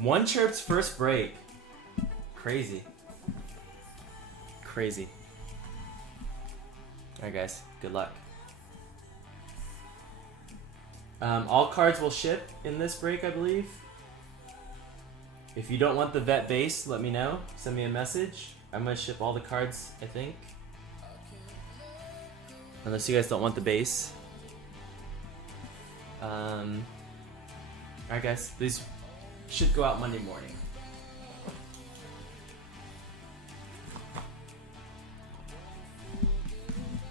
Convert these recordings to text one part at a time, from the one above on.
One Chirp's first break. Crazy. Crazy. Alright guys, good luck. All cards will ship in this break, I believe. If you don't want the vet base, let me know. Send me a message. I'm gonna ship all the cards, I think. Unless you guys don't want the base. Alright guys, these should go out Monday morning.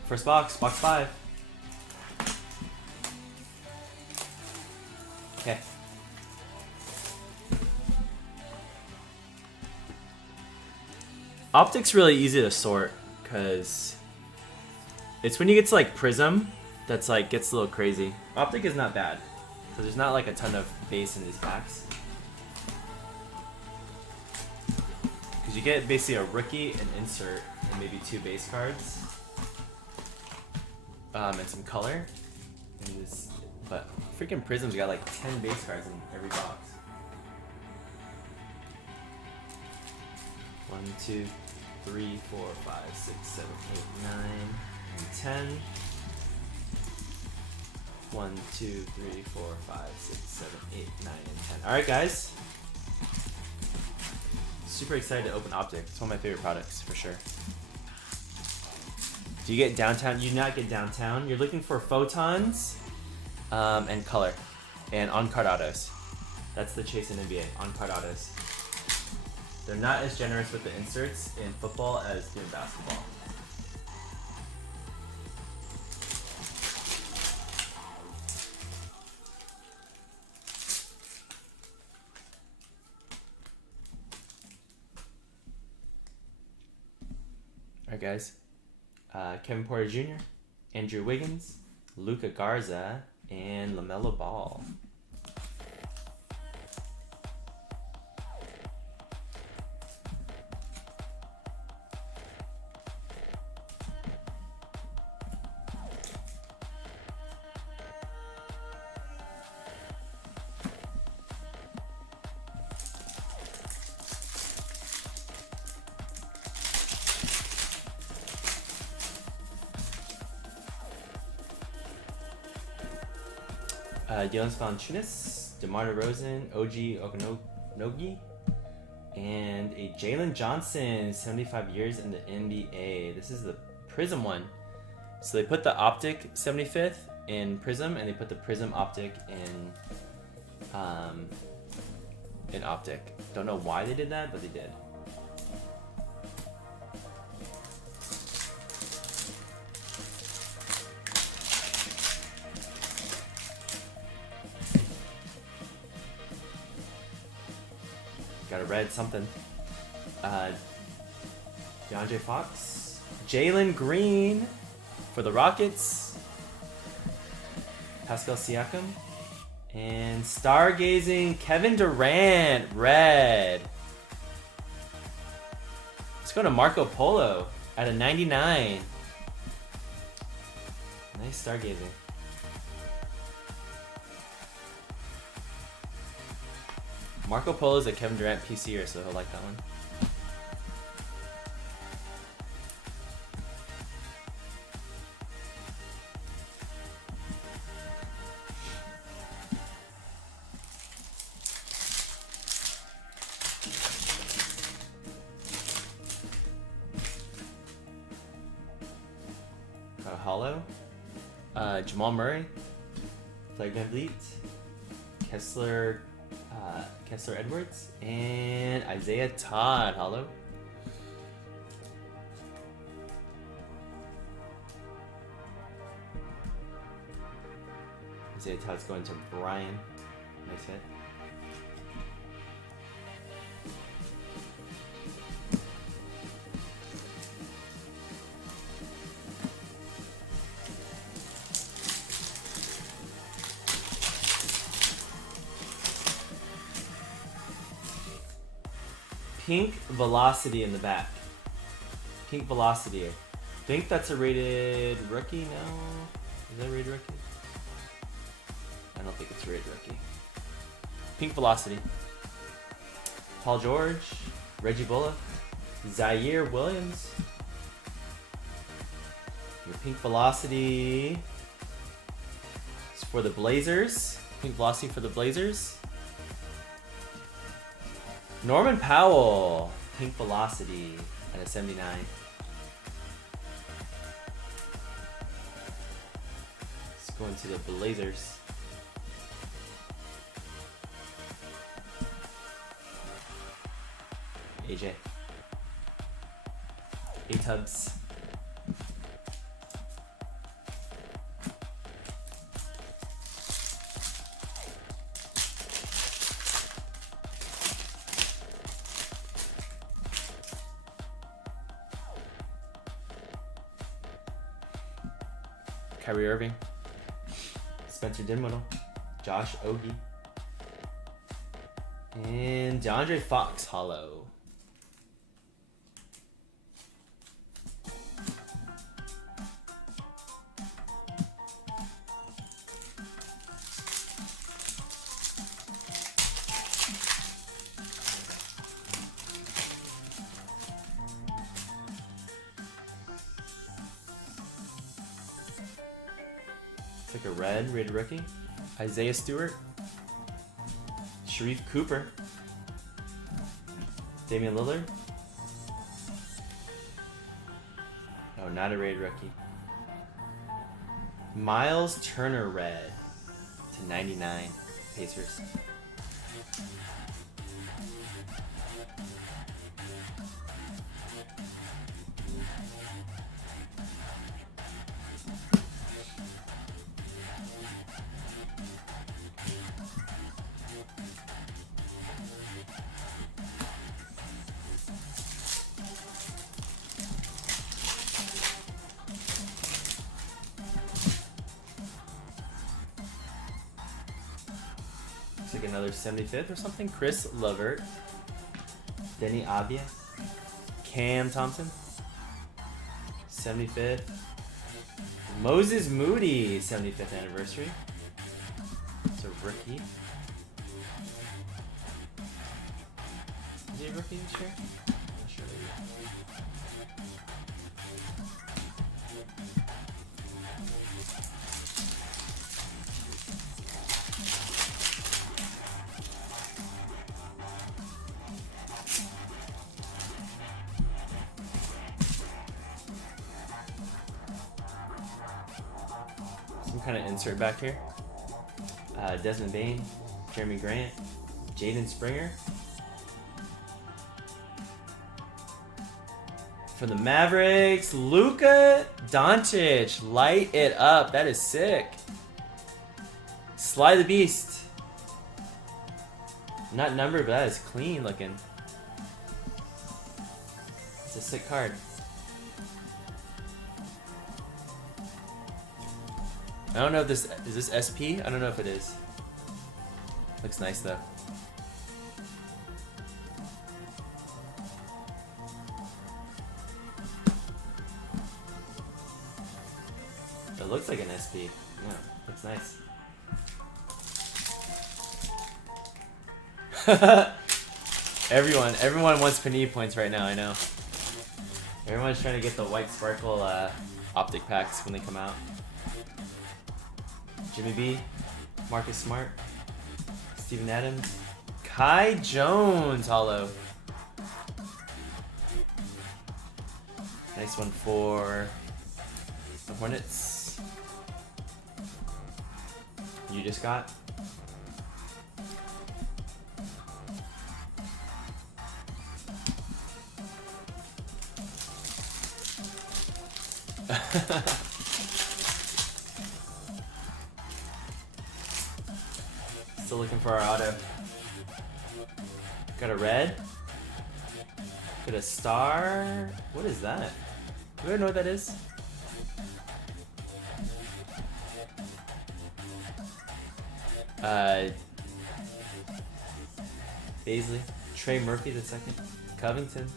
First box, box 5. Okay. Optic's really easy to sort because it's when you get to like Prizm that's like gets a little crazy. Optic is not bad because there's not like a ton of base in these packs. Because you get basically a rookie, an insert, and maybe 2 base cards. And some color. And this, but freaking Prizm's got like 10 base cards in every box. 1, 2, 3, 4, 5, 6, 7, 8, 9, and 10. 1, 2, 3, 4, 5, 6, 7, 8, 9, and 10. Alright guys. Super excited to open Optic. It's one of my favorite products for sure. Do you get downtown? You do not get downtown. You're looking for photons and color and on-card autos. That's the chase in NBA, on-card autos. They're not as generous with the inserts in football as in basketball. Alright guys. Kevin Porter Jr., Andrew Wiggins, Luka Garza, and LaMelo Ball. Jonas Valanciunas, DeMar DeRozan, OG Okonogi, and a Jalen Johnson, 75 years in the NBA. This is the Prizm one. So they put the Optic 75th in Prizm, and they put the Prizm Optic in Optic. Don't know why they did that, but they did. Got a red something. DeAndre Fox. Jalen Green for the Rockets. Pascal Siakam. And stargazing Kevin Durant, red. Let's go to Marco Polo at a 99. Nice stargazing. Marco Polo is a Kevin Durant PCer, so he'll like that one. Got a holo. Jamal Murray, Flag Van Vliet, Kessler Edwards, and Isaiah Todd, holo. Isaiah Todd's going to Brian. Nice hit. Pink Velocity in the back. Pink Velocity. I think that's a rated rookie now. Is that a rated rookie? I don't think it's a rated rookie. Pink Velocity. Paul George, Reggie Bullock, Zaire Williams. Your pink velocity is for the Blazers. Pink velocity for the Blazers. Norman Powell, pink velocity at a 79. Let's go into the Blazers. AJ. A-Tubs. Kyrie Irving, Spencer Dinwiddie, Josh Ogie, and DeAndre Fox hollow. It's like a red rated rookie. Isaiah Stewart. Sharif Cooper. Damian Lillard. Oh, not a rated rookie. Miles Turner red to 99. Pacers. Looks like another 75th or something. Chris Levert. Denny Abia. Cam Thompson. 75th. Moses Moody, 75th anniversary. It's a rookie. Is he a rookie this year? Not sure. Some kind of insert back here. Desmond Bain, Jeremy Grant, Jaden Springer. For the Mavericks, Luka Doncic. Light it up. That is sick. Sly the Beast. Not numbered, but that is clean looking. It's a sick card. I don't know if this is this SP. I don't know if it is. Looks nice though. It looks like an SP. Yeah, looks nice. Everyone wants Panini points right now. I know. Everyone's trying to get the white sparkle optic packs when they come out. Jimmy B, Marcus Smart, Steven Adams, Kai Jones hollow. Nice one for the Hornets. You just got. Still looking for our auto. Got a red. Got a star. What is that? Do I know what that is? Baisley. Trey Murphy the second. Covington.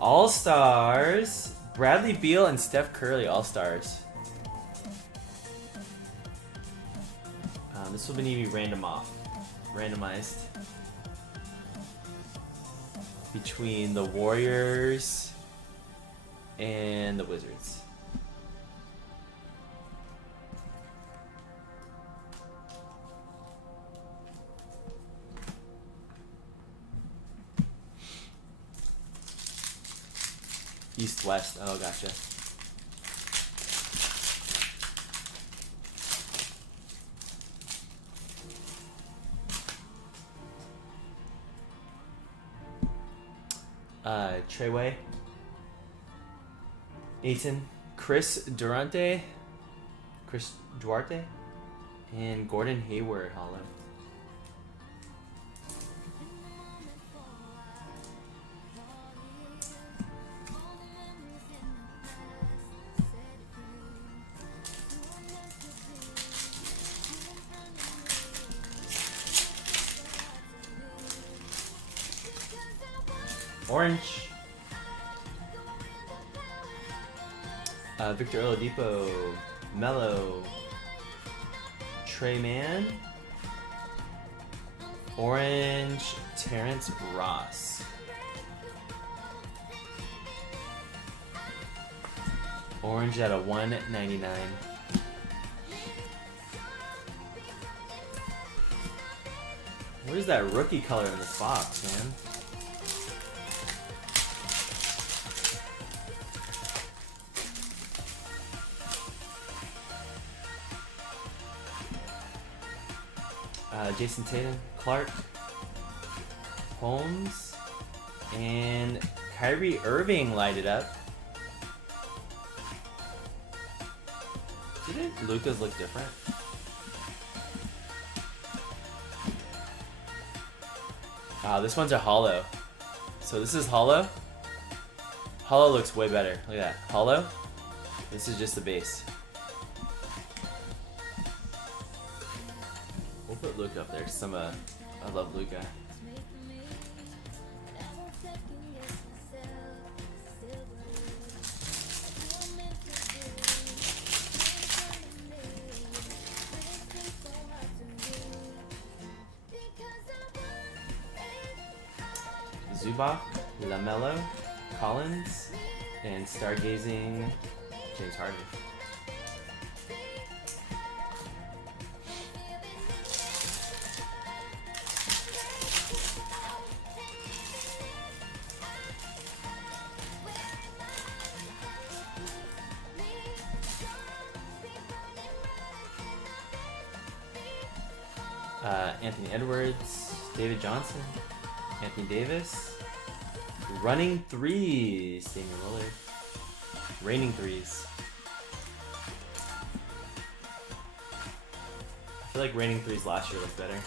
All-Stars. Bradley Beal and Steph Curry All-Stars. This will be random off. randomized between the Warriors and the Wizards. East-West. Oh, gotcha. Treyway, Aiton, Chris Duarte, and Gordon Hayward hollow. Orange. Victor Oladipo, Mello, Trey Mann, Orange, Terrence Ross. Orange at a 199. Where's that rookie color in this box, man? Jason Tatum, Clark, Holmes, and Kyrie Irving lighted up. Didn't Luka's look different? This one's a hollow. So this is hollow. Hollow looks way better. Look at that. Hollow. This is just the base. We'll put Luka up there. I love Luka. Zubac, LaMelo, Collins, and Stargazing James Harden. Anthony Edwards, David Johnson, Anthony Davis, running threes, Damian Lillard, raining threes. I feel like raining threes last year looked better.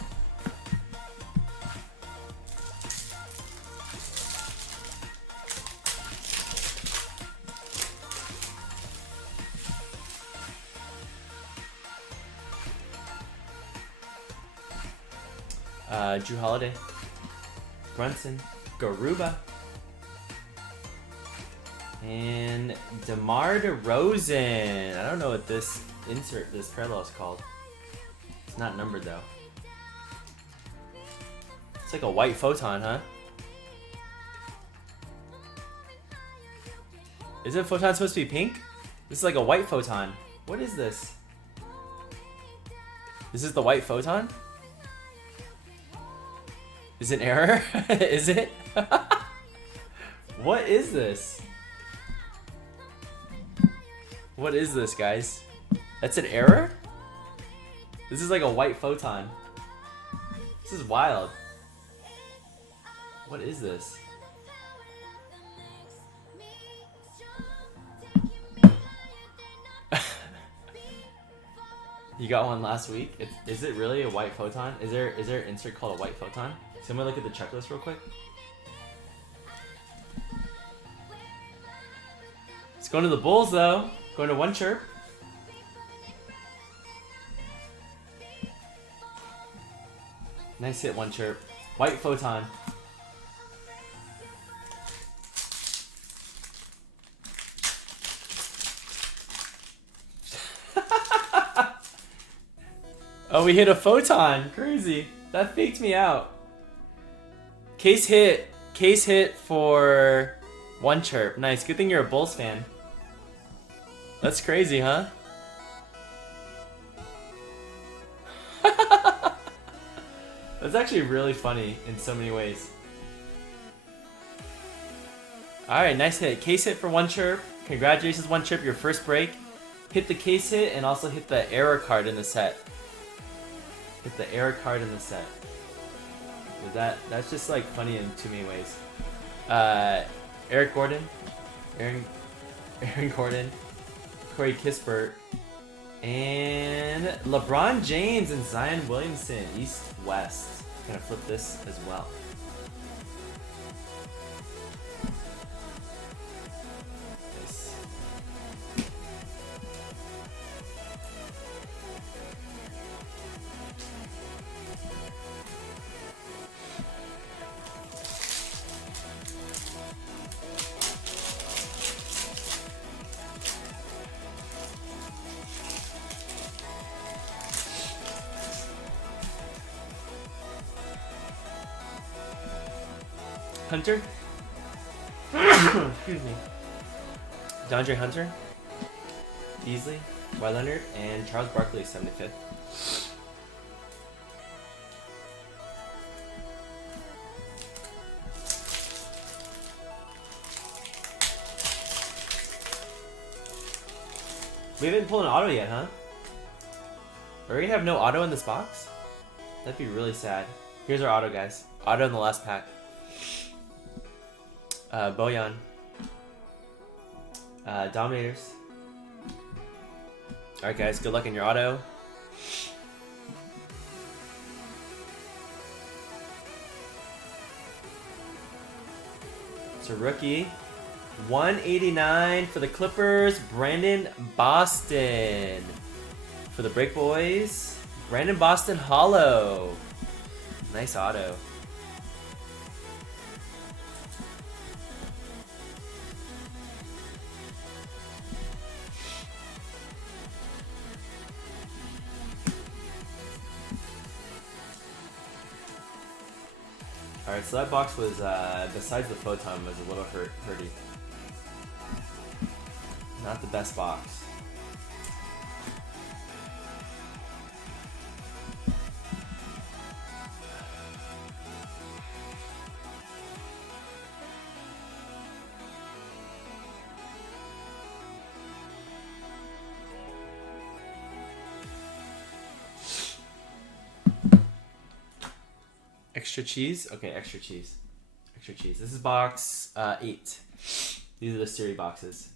Drew Holiday, Brunson, Garuba, and DeMar DeRozan. I don't know what this parallel is called. It's not numbered though. It's like a white photon, huh? Isn't photon supposed to be pink? This is like a white photon. What is this? This is the white photon? Is it an error? Is it? What is this? What is this, guys? That's an error? This is like a white photon. This is wild. What is this? You got one last week? Is it really a white photon? Is there an insert called a white photon? Someone look at the checklist real quick. It's going to the Bulls though. Going to one chirp. Nice hit, one chirp. White photon. Oh, we hit a photon. Crazy. That faked me out. Case hit. Case hit for one chirp. Nice. Good thing you're a Bulls fan. That's crazy, huh? That's actually really funny in so many ways. Alright, nice hit. Case hit for one chirp. Congratulations, one chirp, your first break. Hit the case hit and also hit the error card in the set. Hit the error card in the set. That's just like funny in too many ways. Aaron Gordon, Corey Kispert, and LeBron James and Zion Williamson, East West. Gonna flip this as well. Nice. Hunter? Excuse me. DeAndre Hunter, Beasley, Kawhi Leonard, and Charles Barkley, 75th. We haven't pulled an auto yet, huh? Are we gonna have no auto in this box? That'd be really sad. Here's our auto, guys. Auto in the last pack. Bojan. Dominators. Alright guys, good luck in your auto. It's a rookie. 189 for the Clippers, Brandon Boston. For the Break Boys, Brandon Boston Hollow. Nice auto. Alright, so that box was, besides the Photon, was a little hurty. Not the best box. Extra cheese? Okay, extra cheese. Extra cheese. This is box 8. These are the series boxes.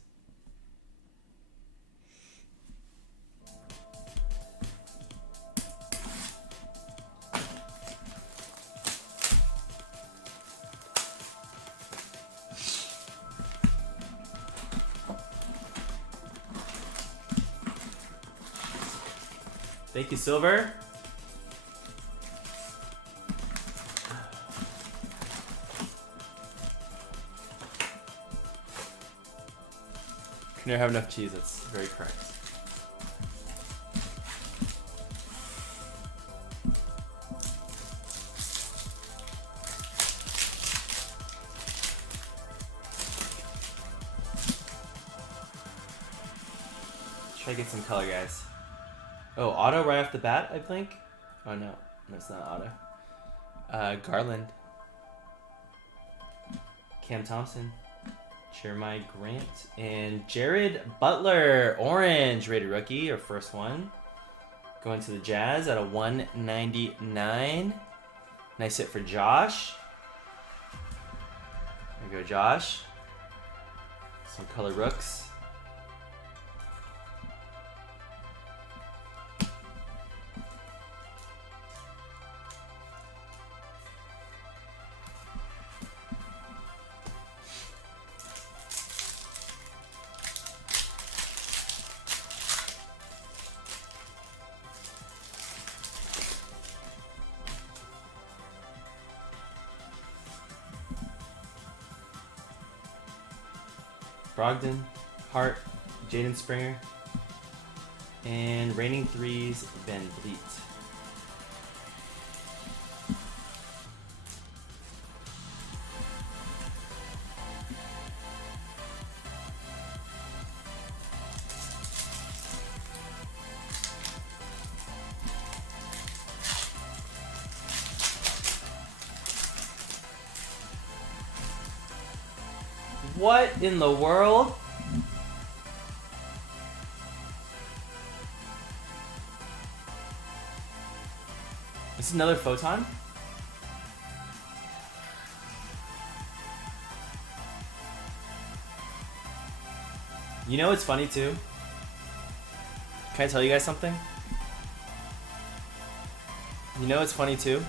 Thank you, Silver. Can never have enough cheese, that's very correct. Try to get some color, guys. Oh, auto right off the bat, I think? Oh no, that's not auto. Garland. Cam Thompson. Jeremiah Grant. And Jared Butler. Orange rated rookie, our first one. Going to the Jazz at a 199. Nice hit for Josh. There we go, Josh. Some color rooks. Brogdon, Hart, Jaden Springer, and reigning threes, Van Vliet. What in the world? This is another Photon? You know what's funny too? Can I tell you guys something? You know what's funny too?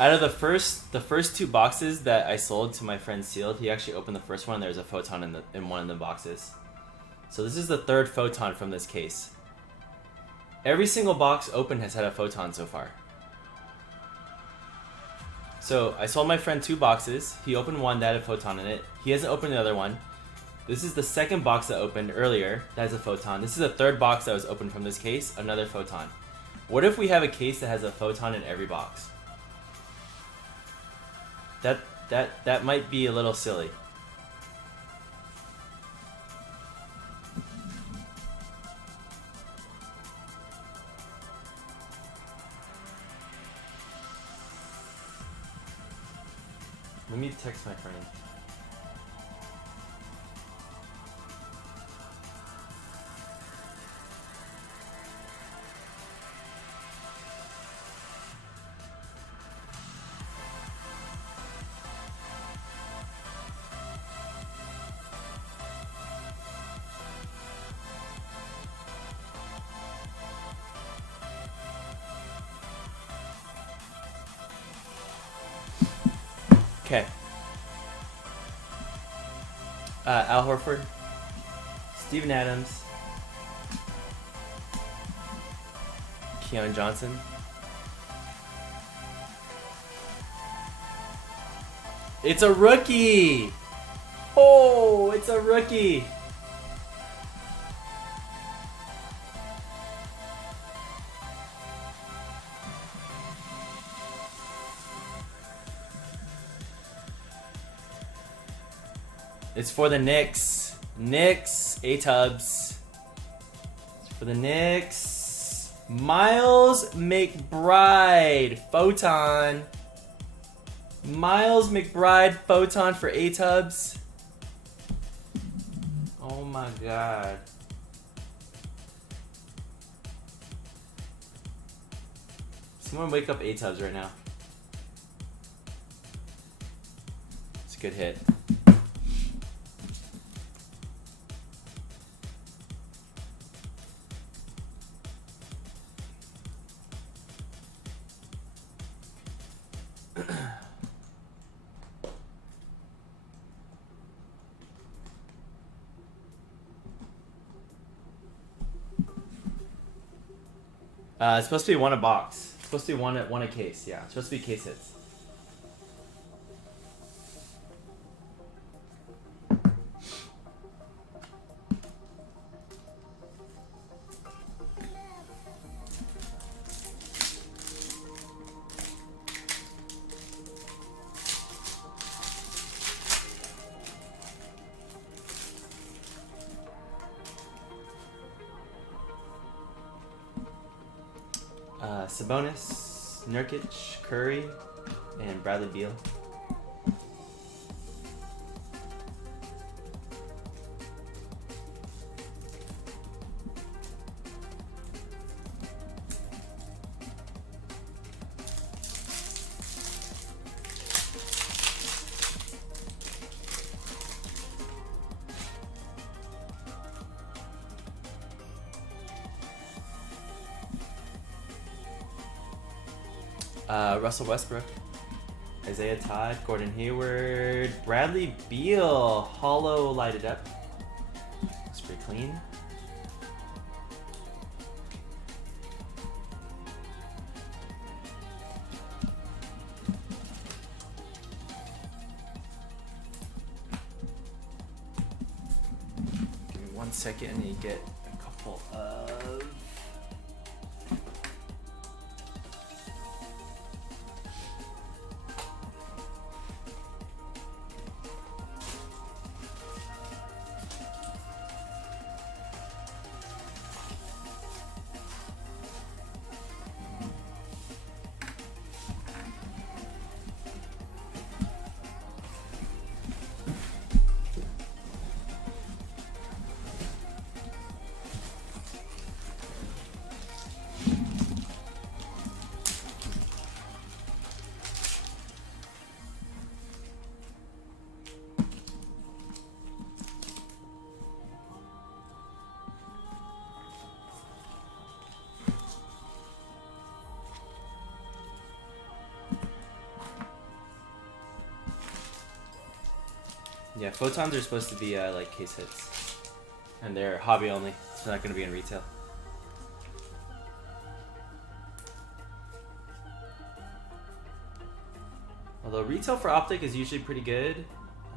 Out of the first two boxes that I sold to my friend Sealed, he actually opened the first one. There's a Photon in one of the boxes. So this is the third Photon from this case. Every single box open has had a Photon so far. So I sold my friend 2 boxes. He opened one that had a Photon in it. He hasn't opened the other one. This is the second box that opened earlier that has a Photon. This is the third box that was opened from this case, another Photon. What if we have a case that has a Photon in every box? That might be a little silly. Let me text my friend. Okay. Al Horford, Steven Adams, Keon Johnson, it's a rookie! Oh, it's a rookie! It's for the Knicks. Knicks, A-Tubs. It's for the Knicks. Miles McBride, Photon. Miles McBride, Photon for A-Tubs. Oh my god. Someone wake up A-Tubs right now. It's a good hit. It's supposed to be one a box. It's supposed to be one a case. Yeah, it's supposed to be case hits. Sabonis, Nurkic, Curry, and Bradley Beal. Russell Westbrook, Isaiah Todd, Gordon Hayward, Bradley Beal, hollow lighted up. Looks pretty clean. Give me 1 second and you get a couple of... Yeah, Photons are supposed to be like case hits. And they're hobby only. It's not going to be in retail. Although retail for Optic is usually pretty good.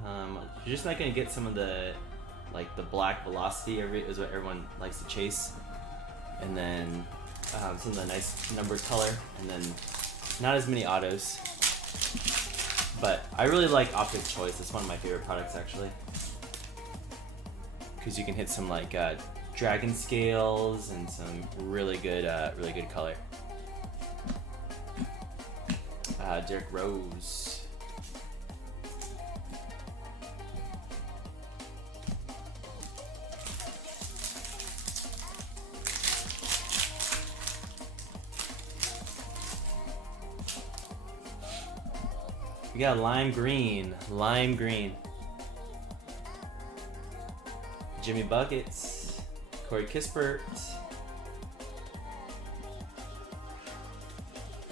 You're just not going to get some of the, like the black velocity is what everyone likes to chase. And then some of the nice numbers color. And then not as many autos. But I really like Optic Choice. It's one of my favorite products actually. Because you can hit some like dragon scales and some really good color. Derrick Rose. We got lime green. Jimmy Buckets, Corey Kispert,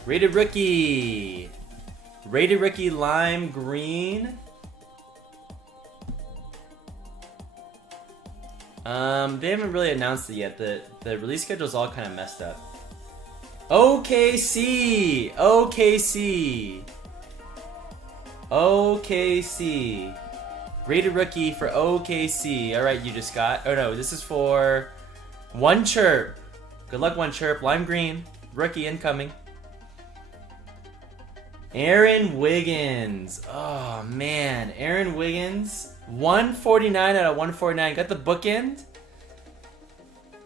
Rated Rookie lime green. They haven't really announced it yet. The release schedule is all kind of messed up. OKC. Rated Rookie for OKC. Alright, you just got... Oh no, this is for One Chirp. Good luck, One Chirp. Lime green. Rookie incoming. Aaron Wiggins. Oh man. Aaron Wiggins. 149 out of 149. Got the bookend.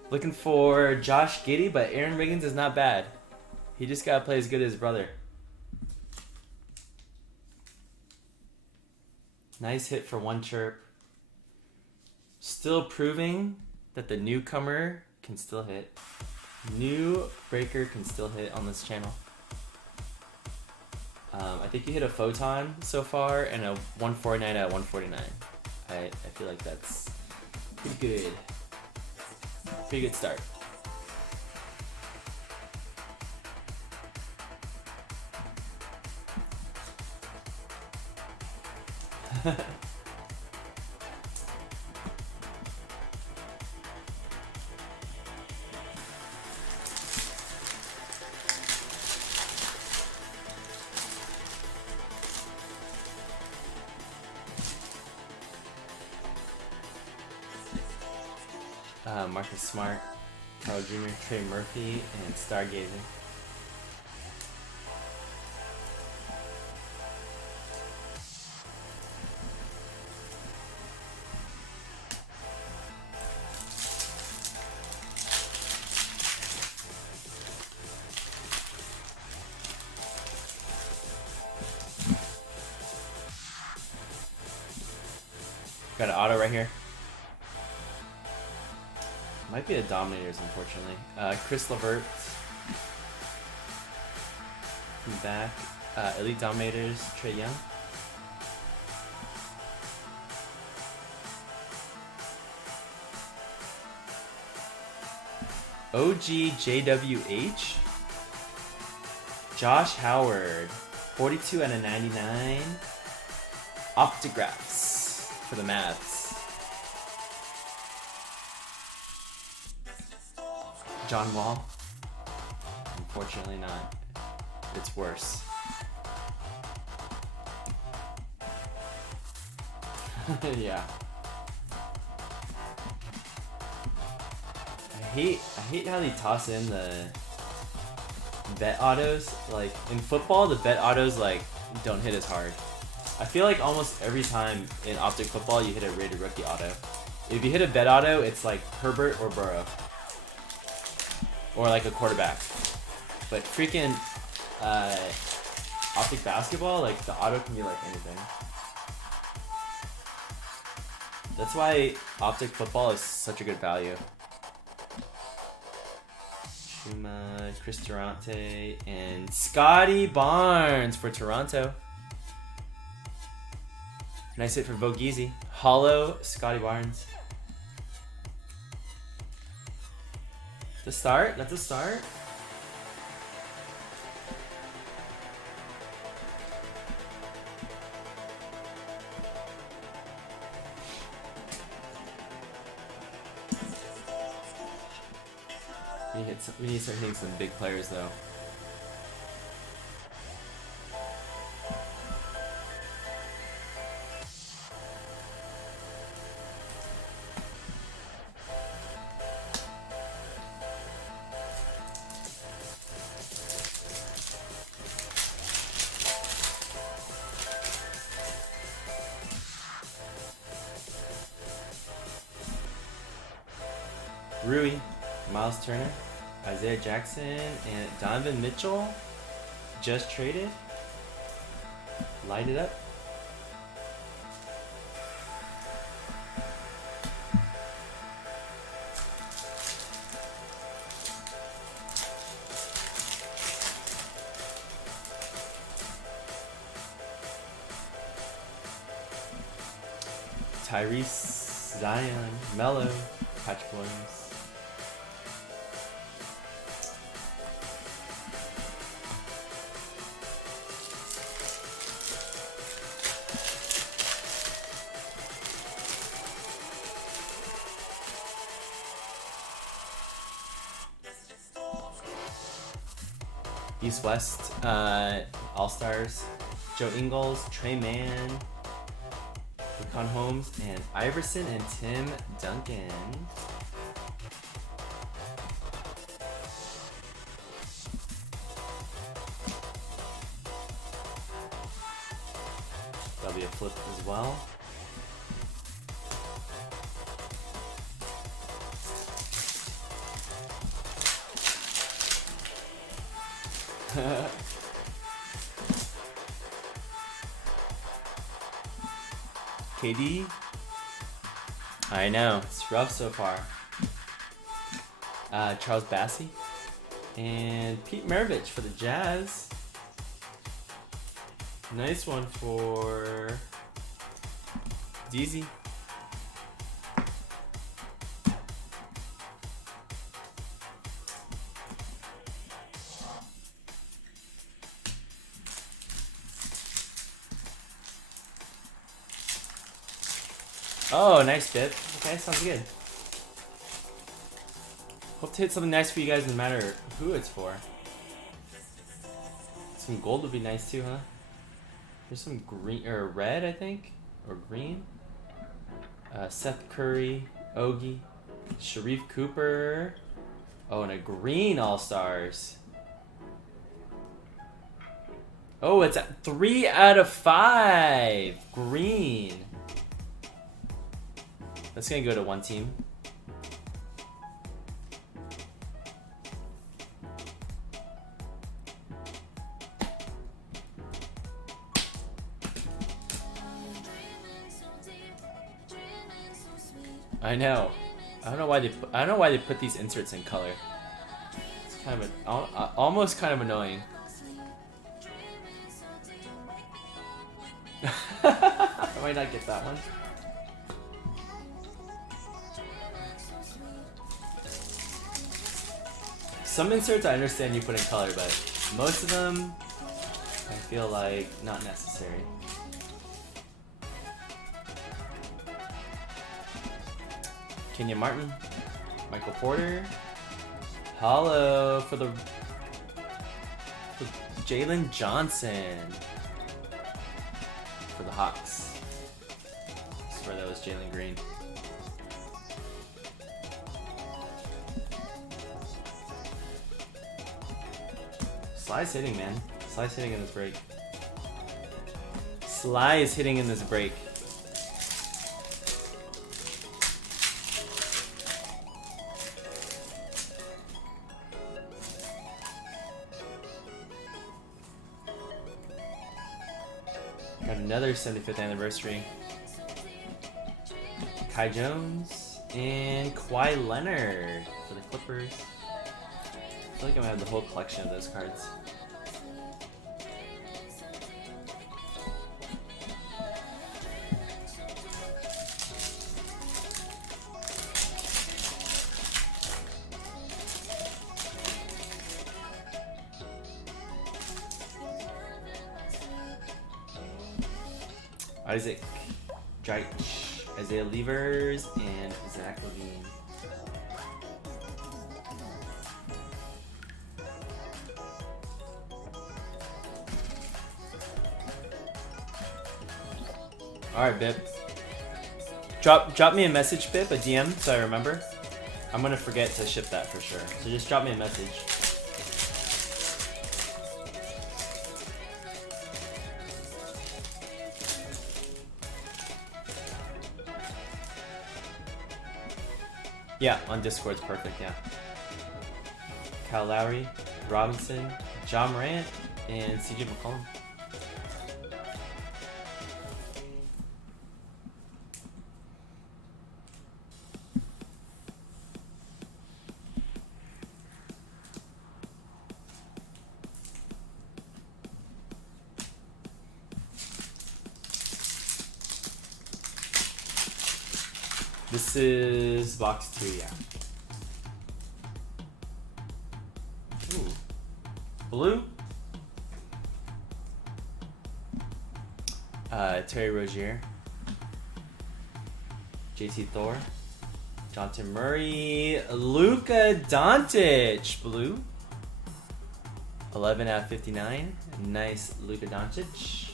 Looking for Josh Giddey, but Aaron Wiggins is not bad. He just got to play as good as his brother. Nice hit for One Chirp. Still proving that the newcomer can still hit. New breaker can still hit on this channel. I think you hit a Photon so far and a 149 out of 149. I feel like that's pretty good. Pretty good start. Marcus Smart, Carl Jr., Trey Murphy, and Stargazer. Got an auto right here. Might be the Dominators, unfortunately. Chris Levert. Back. Elite Dominators, Trae Young. OG JWH. Josh Howard. 42 out of 99. Optographs for the Mavs. John Wall? Unfortunately not. It's worse. Yeah. I hate how they toss in the bet autos. Like in football, the bet autos like don't hit as hard. I feel like almost every time in Optic Football you hit a rated rookie auto. If you hit a bet auto, it's like Herbert or Burrow. Or like a quarterback. But freaking Optic Basketball, like the auto can be like anything. That's why Optic Football is such a good value. Shuma, Chris Durante, and Scotty Barnes for Toronto. Nice hit for Vogeezy. Hollow Scotty Barnes. The start? That's a start? We need to start hitting some big players though. Rui, Miles Turner, Isaiah Jackson, and Donovan Mitchell just traded. Light it up. Tyrese, Zion, Melo, Patrick Williams. East West All Stars, Joe Ingles, Trey Mann, Rickon Holmes, and Iverson and Tim Duncan. That'll be a flip as well. KD? I know, it's rough so far. Charles Bassey. And Pete Maravich for the Jazz. Nice one for DZ. Oh, nice bit. Okay, sounds good. Hope to hit something nice for you guys no matter who it's for. Some gold would be nice too, huh? There's some green or red, I think, or green. Seth Curry, Ogie, Sharif Cooper. Oh, and a green All-Stars. Oh, it's at 3 out of 5. Green. That's gonna go to one team. I know. I don't know why they put these inserts in color. It's kind of almost kind of annoying. I might not get that one. Some inserts I understand you put in color, but most of them I feel like not necessary. Kenya Martin, Michael Porter, hollow for Jalen Johnson for the Hawks. I swear that was Jalen Green. Sly's hitting, man. Sly's hitting in this break. Sly is hitting in this break. Got another 75th anniversary. Kai Jones and Kawhi Leonard for the Clippers. I feel like I'm gonna have the whole collection of those cards. Isaac Deitch, Isaiah Levers, and Zach Levine. Alright, Bip. Drop me a message, Bip, a DM, so I remember. I'm gonna forget to ship that for sure. So just drop me a message. Yeah, on Discord's perfect, yeah. Kyle Lowry, Robinson, John Morant, and CJ McCollum. This is box 2, yeah. Ooh. Blue? Terry Rozier. JT Thor. Jonathan Murray. Luka Doncic. Blue. 11 out of 59. Nice Luka Doncic.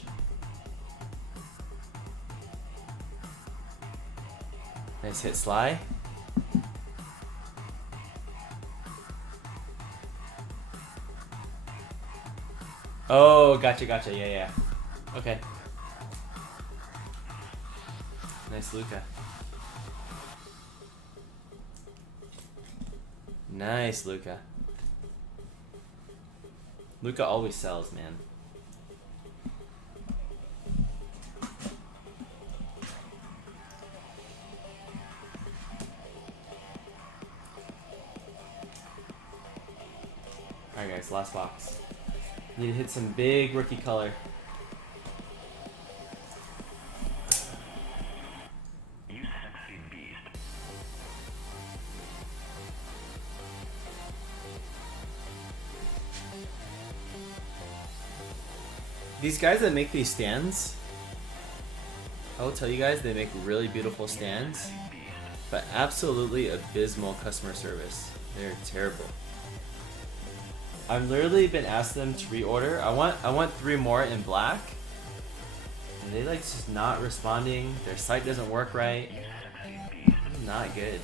Nice hit Sly. Oh, gotcha. Yeah. Okay. Nice Luka. Nice Luka. Luka always sells, man. Alright guys, last box. Need to hit some big rookie color. You sexy beast. These guys that make these stands, I will tell you guys, they make really beautiful stands, but absolutely abysmal customer service. They're terrible. I've literally been asking them to reorder. I want 3 more in black, and they like just not responding. Their site doesn't work right. Not good.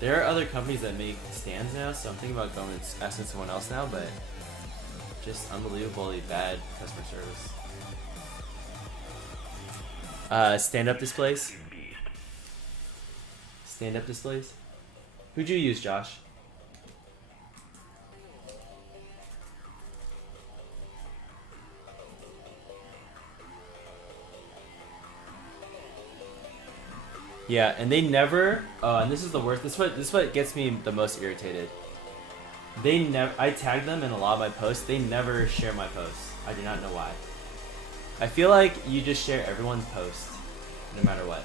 There are other companies that make stands now, so I'm thinking about going and asking someone else now, but just unbelievably bad customer service. Stand-up displays. Stand-up displays. Who'd you use, Josh? Yeah, and they never. And this is the worst. This is what gets me the most irritated. They never. I tag them in a lot of my posts. They never share my posts. I do not know why. I feel like you just share everyone's post, no matter what.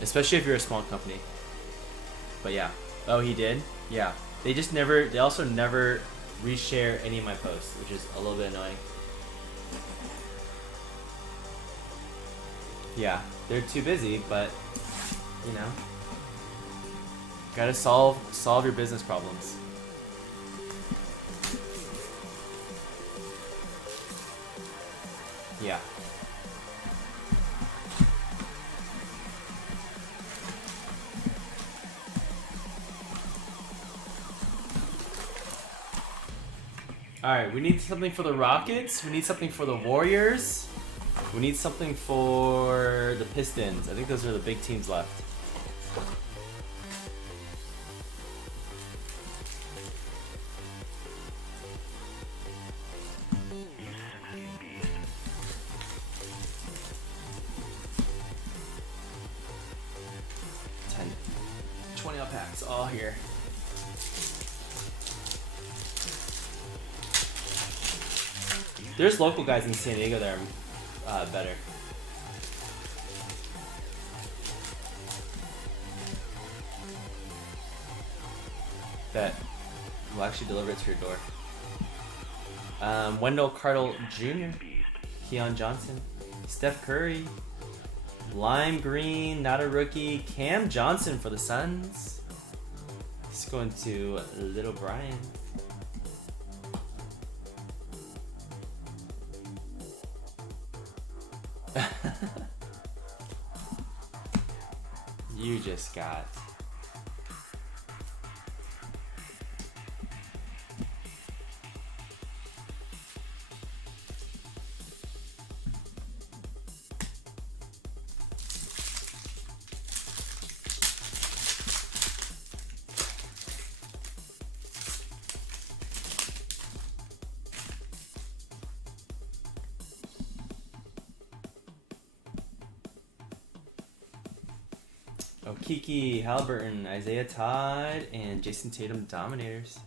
Especially if you're a small company. But yeah. Oh, he did? Yeah. They just never. They also never reshare any of my posts, which is a little bit annoying. Yeah, they're too busy, but you know, gotta solve your business problems. Yeah. All right, we need something for the Rockets. We need something for the Warriors. We need something for the Pistons. I think those are the big teams left. $20 packs, all here. There's local guys in San Diego that are better. Bet. We'll actually deliver it to your door. Wendell Carter Jr., Keon Johnson, Steph Curry, Lime Green, not a rookie, Cam Johnson for the Suns. He's going to Little Brian. You just got. Kiki, Halliburton, Isaiah Todd, and Jason Tatum Dominators.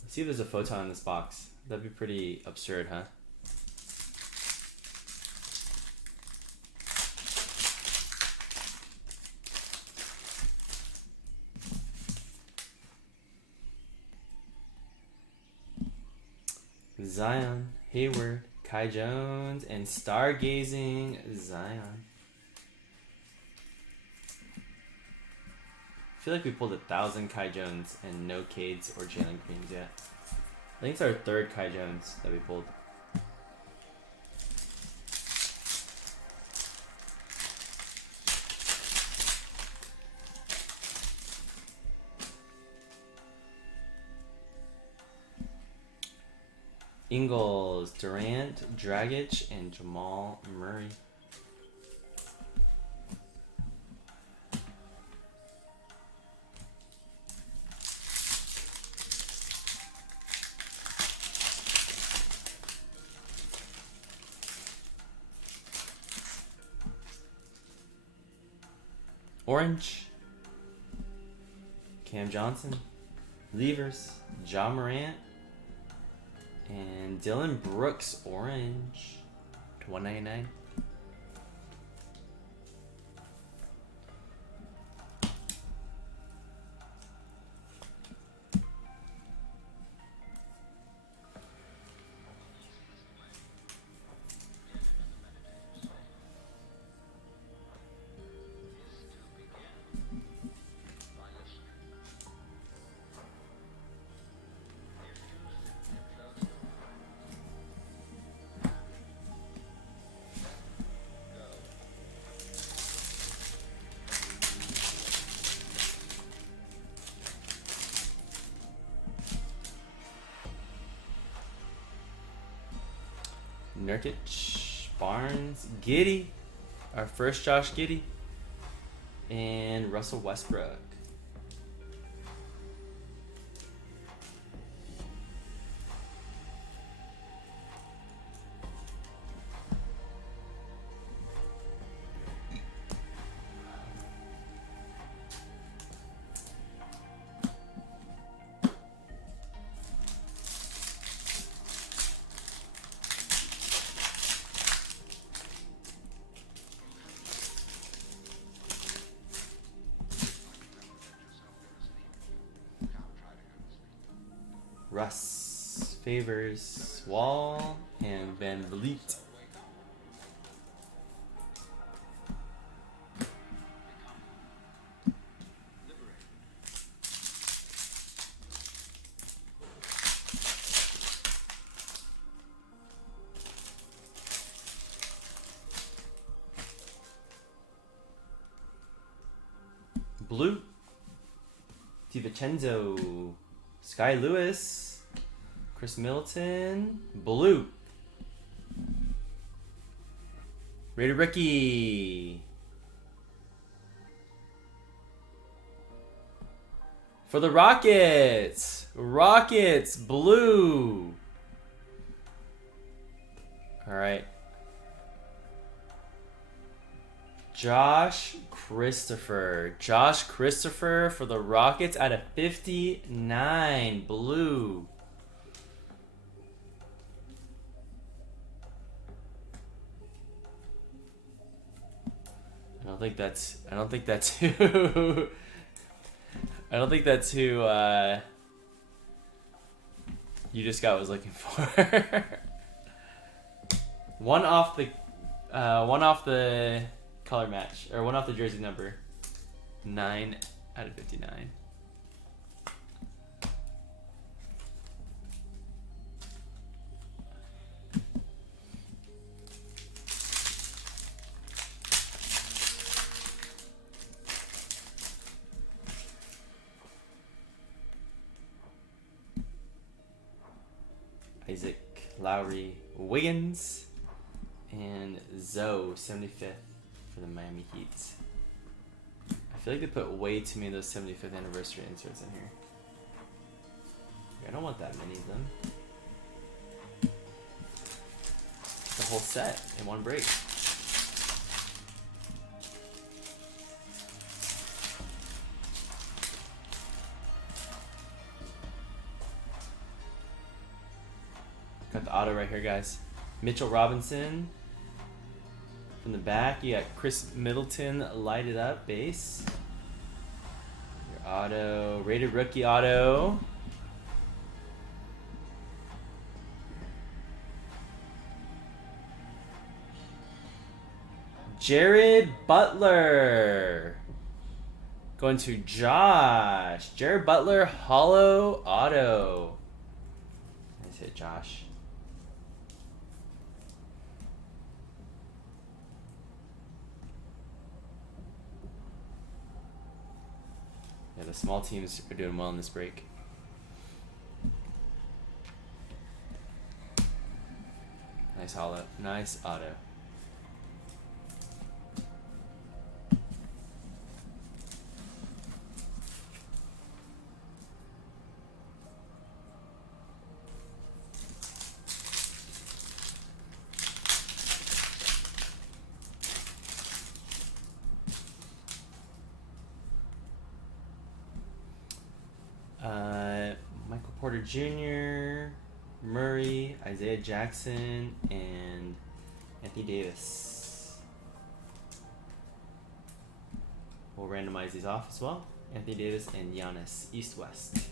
Let's see if there's a photon in this box. That'd be pretty absurd, huh? Zion, Hayward, Kai Jones, and Stargazing Zion. I feel like we pulled 1,000 Kai Jones and no Cades or Jalen Greens yet. I think it's our third Kai Jones that we pulled. Ingles, Durant, Dragic, and Jamal Murray. Orange, Cam Johnson, Levers, Ja Morant, and Dylan Brooks, orange, to 199. Nurkic, Barnes, Giddey, our first Josh Giddey, and Russell Westbrook. Russ, Favors, Wall, and Van Vliet. Blue, DiVincenzo, Sky Lewis, Chris Middleton, blue. Raider Ricky. For the Rockets. Rockets, blue. All right. Josh Christopher. Josh Christopher for the Rockets out of 59, blue. I don't think that's who I don't think that's who you just got was looking for. one off the color match, or one off the jersey number. 9 out of 59. Lowry, Wiggins, and Zoe, 75th for the Miami Heat. I feel like they put way too many of those 75th anniversary inserts in here. I don't want that many of them. The whole set in one break. Got the auto right here, guys. Mitchell Robinson. From the back, you got Chris Middleton lighted up base. Your auto, rated rookie auto. Jared Butler. Going to Josh. Jared Butler, hollow auto. Nice hit, Josh. Yeah, the small teams are doing well in this break. Nice hollow. Nice auto. Michael Porter Jr., Murray, Isaiah Jackson, and Anthony Davis. We'll randomize these off as well. Anthony Davis and Giannis, East-West.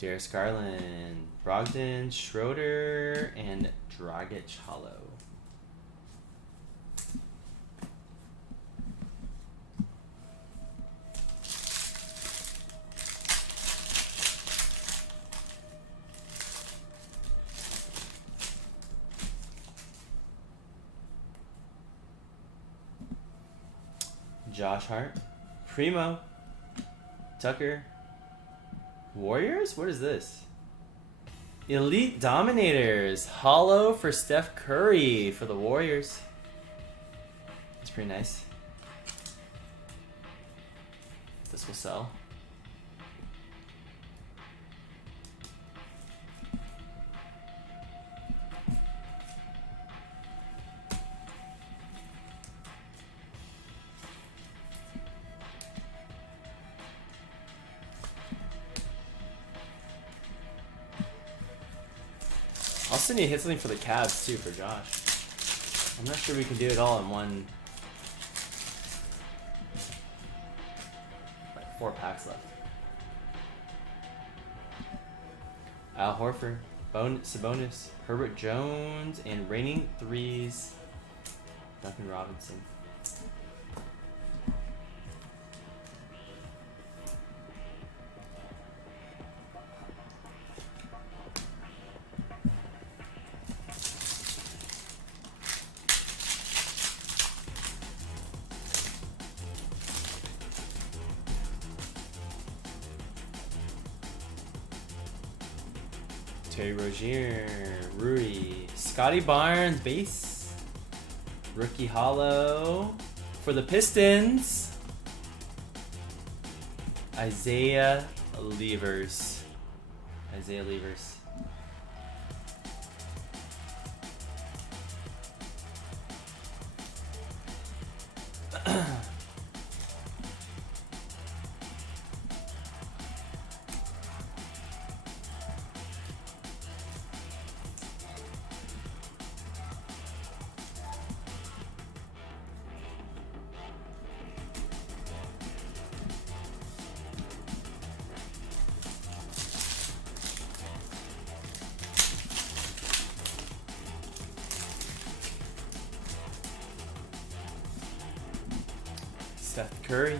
Darius Garland, Brogdon, Schroeder, and Dragic hollow. Josh Hart, Primo, Tucker, Warriors? What is this? Elite Dominators. Hollow for Steph Curry for the Warriors. That's pretty nice. This will sell. I'll send you a hit something for the Cavs too for Josh. I'm not sure we can do it all in one. Like 4 packs left. Al Horford, Sabonis, Herbert Jones, and reigning threes, Duncan Robinson. Terry Rozier, Rui, Scotty Barnes, base, rookie hollow for the Pistons, Isaiah Levers. Steph Curry,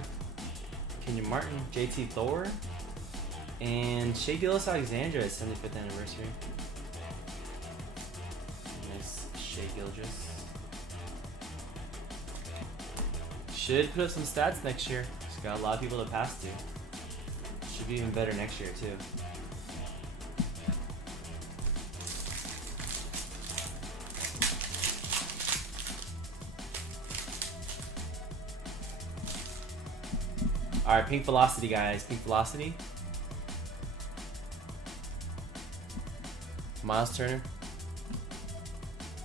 Kenyon Martin, JT Thor, and Shea Gilgeous-Alexander's 75th anniversary. Nice Shea Gilgeous. Should put up some stats next year. He's got a lot of people to pass to. Should be even better next year too. All right, Pink Velocity, guys. Pink Velocity. Miles Turner.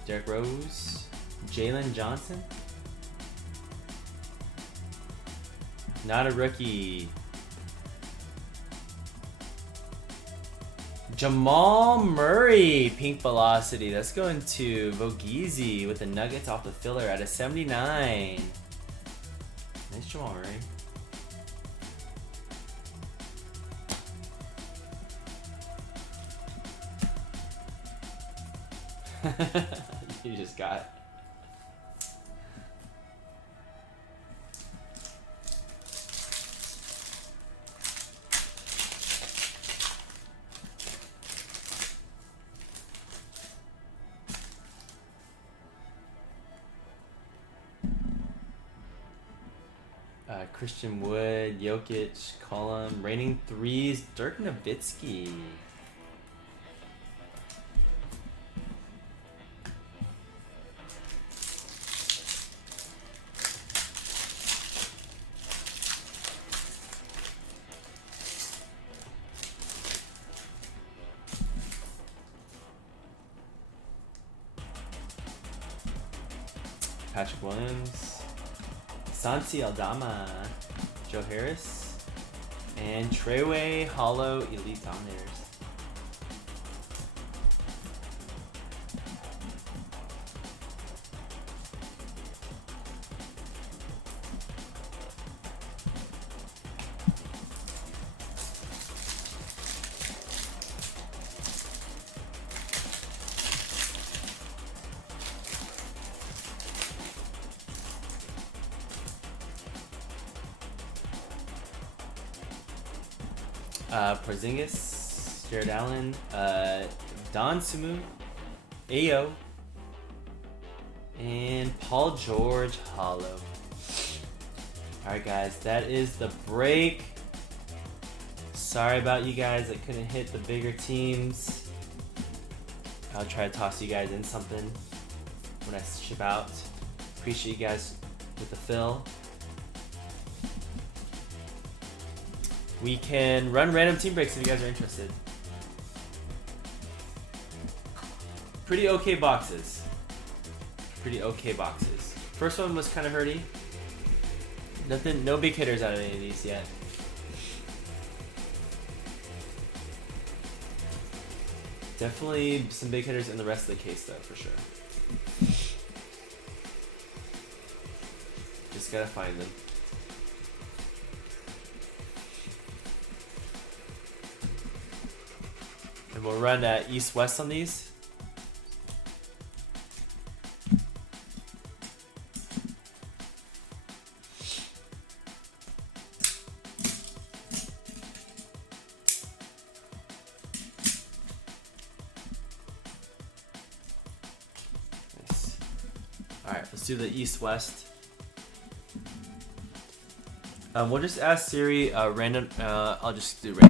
Derrick Rose. Jalen Johnson. Not a rookie. Jamal Murray. Pink Velocity. That's going to Vogeezy with the Nuggets off the filler at a 79. Nice Jamal Murray. You just got. Christian Wood, Jokic, Cullum, raining threes, Dirk Nowitzki. Patrick Williams, Santi Aldama, Joe Harris, and Treyway Hollow Elite Dominators. Porzingis, Jared Allen, Don Sumu, Ayo, and Paul George Hollow. Alright guys, that is the break. Sorry about you guys, I couldn't hit the bigger teams. I'll try to toss you guys in something when I ship out. Appreciate you guys with the fill. We can run random team breaks if you guys are interested. Pretty okay boxes. Pretty okay boxes. First one was kind of hurty. Nothing, no big hitters out of any of these yet. Definitely some big hitters in the rest of the case though, for sure. Just gotta find them. And we'll run east-west on these. Nice. All right, let's do the east-west. We'll just ask Siri random. I'll just do random.